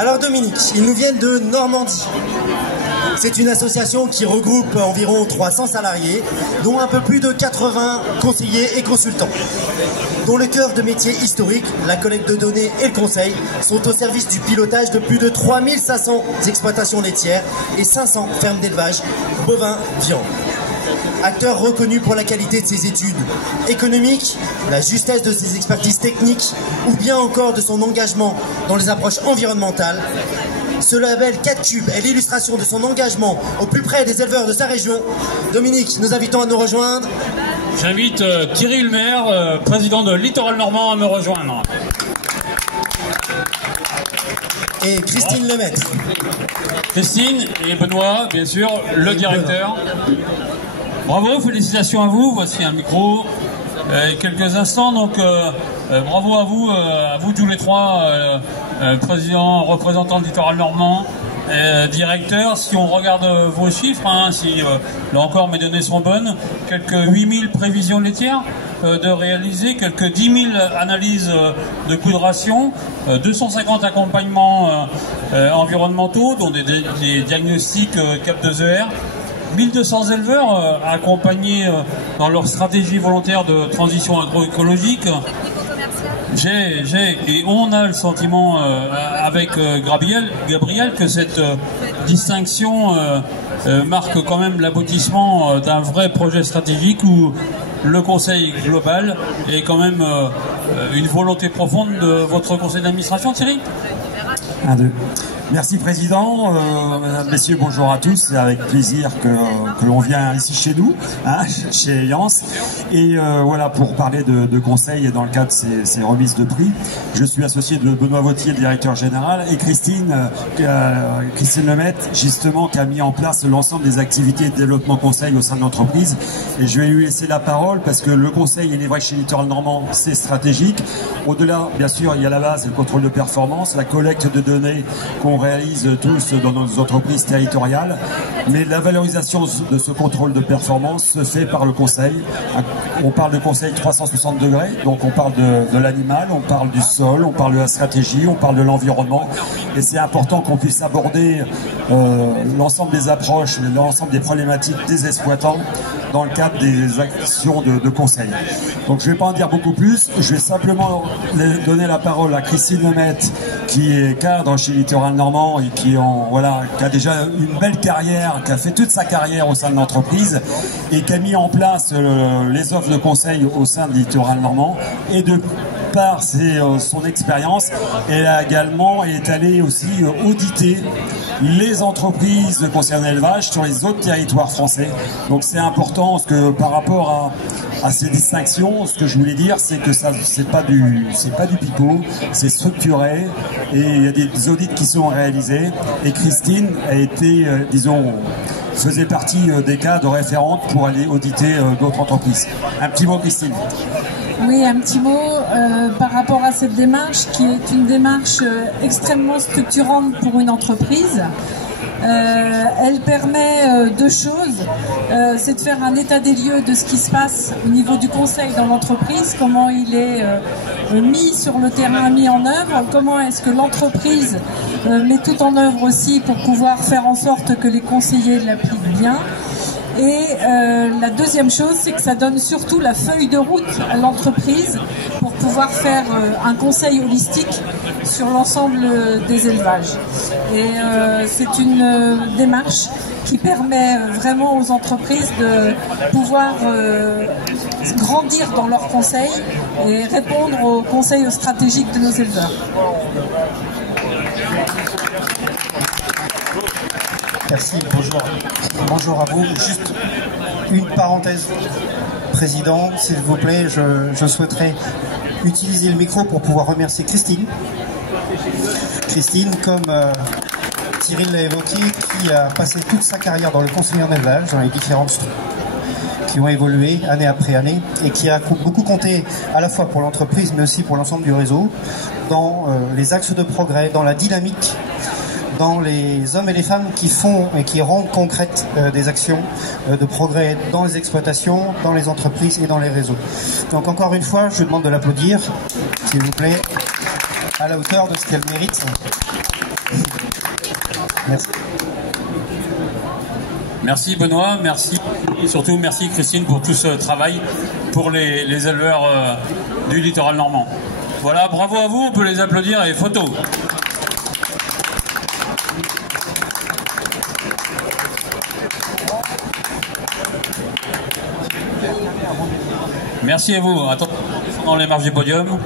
Alors Dominique, ils nous viennent de Normandie. C'est une association qui regroupe environ 300 salariés, dont un peu plus de 80 conseillers et consultants, dont le cœur de métier historique, la collecte de données et le conseil, sont au service du pilotage de plus de 3500 exploitations laitières et 500 fermes d'élevage, bovins, viande. Acteur reconnu pour la qualité de ses études économiques, la justesse de ses expertises techniques ou bien encore de son engagement dans les approches environnementales, ce label 4 Cubes est l'illustration de son engagement au plus près des éleveurs de sa région. Dominique, nous invitons à nous rejoindre. J'invite Thierry Lemaire, président de Littoral Normand, à me rejoindre. Et Christine Lemaître. Christine et Benoît, bien sûr, le directeur. Bravo, félicitations à vous. Voici un micro. Quelques instants, donc bravo à vous tous les trois, président, représentant de Littoral Normand, directeur. Si on regarde vos chiffres, si là encore mes données sont bonnes, quelques 8000 prévisions laitières de réaliser, quelques 10 000 analyses de coûts de ration, 250 accompagnements environnementaux, dont des diagnostics CAP2ER, 1200 éleveurs accompagnés dans leur stratégie volontaire de transition agroécologique. Et on a le sentiment avec Gabriel que cette distinction marque quand même l'aboutissement d'un vrai projet stratégique où le conseil global est quand même une volonté profonde de votre conseil d'administration, Thierry. 1, 2. Merci Président, Mesdames, Messieurs, bonjour à tous. C'est avec plaisir que l'on vient ici chez nous, chez Yance. Et voilà, pour parler de conseil et dans le cadre de ces remises de prix, je suis associé de Benoît Vautier, le directeur général, et Christine Lemaître, justement, qui a mis en place l'ensemble des activités de développement conseil au sein de l'entreprise. Et je vais lui laisser la parole parce que le conseil, il est vrai que chez Littoral Normand, c'est stratégique. Au-delà, bien sûr, il y a la base, le contrôle de performance, la collecte de données qu'on réalise tous dans nos entreprises territoriales, mais la valorisation de ce contrôle de performance se fait par le conseil. On parle de conseil 360 degrés, donc on parle de l'animal, on parle du sol, on parle de la stratégie, on parle de l'environnement, et c'est important qu'on puisse aborder l'ensemble des approches, l'ensemble des problématiques des exploitants dans le cadre des actions de conseil. Donc je ne vais pas en dire beaucoup plus, je vais simplement donner la parole à Christine Lemaître, qui est cadre chez Littoral Normand et qui a déjà une belle carrière, qui a fait toute sa carrière au sein de l'entreprise et qui a mis en place les offres de conseil au sein de Littoral Normand. Et de par son expérience, elle a également est allée aussi auditer les entreprises de conseil en élevage sur les autres territoires français. Donc c'est important parce que par rapport à ces distinctions, ce que je voulais dire, c'est que ça, c'est pas du pipeau, c'est structuré et il y a des audits qui sont réalisés. Et Christine a été, faisait partie des cas de référente pour aller auditer d'autres entreprises. Un petit mot, Christine. Oui, un petit mot par rapport à cette démarche qui est une démarche extrêmement structurante pour une entreprise. Elle permet deux choses, c'est de faire un état des lieux de ce qui se passe au niveau du conseil dans l'entreprise, comment il est mis sur le terrain, mis en œuvre, comment est-ce que l'entreprise met tout en œuvre aussi pour pouvoir faire en sorte que les conseillers l'appliquent bien. Et la deuxième chose, c'est que ça donne surtout la feuille de route à l'entreprise pour pouvoir faire un conseil holistique sur l'ensemble des élevages. Et c'est une démarche qui permet vraiment aux entreprises de pouvoir grandir dans leurs conseils et répondre aux conseils stratégiques de nos éleveurs. Merci, bonjour à vous. Juste une parenthèse, Président, s'il vous plaît, je souhaiterais utiliser le micro pour pouvoir remercier Christine. Christine, comme Cyril l'a évoqué, qui a passé toute sa carrière dans le conseil en élevage, dans les différentes structures qui ont évolué année après année et qui a beaucoup compté à la fois pour l'entreprise mais aussi pour l'ensemble du réseau dans les axes de progrès, dans la dynamique, dans les hommes et les femmes qui font et qui rendent concrètes des actions de progrès dans les exploitations, dans les entreprises et dans les réseaux. Donc encore une fois, je demande de l'applaudir, s'il vous plaît, à la hauteur de ce qu'elle mérite. Merci. Merci Benoît, merci. Et surtout merci Christine pour tout ce travail pour les éleveurs du littoral normand. Voilà, bravo à vous, on peut les applaudir et photo. Merci à vous. Attends, dans les marges du podium.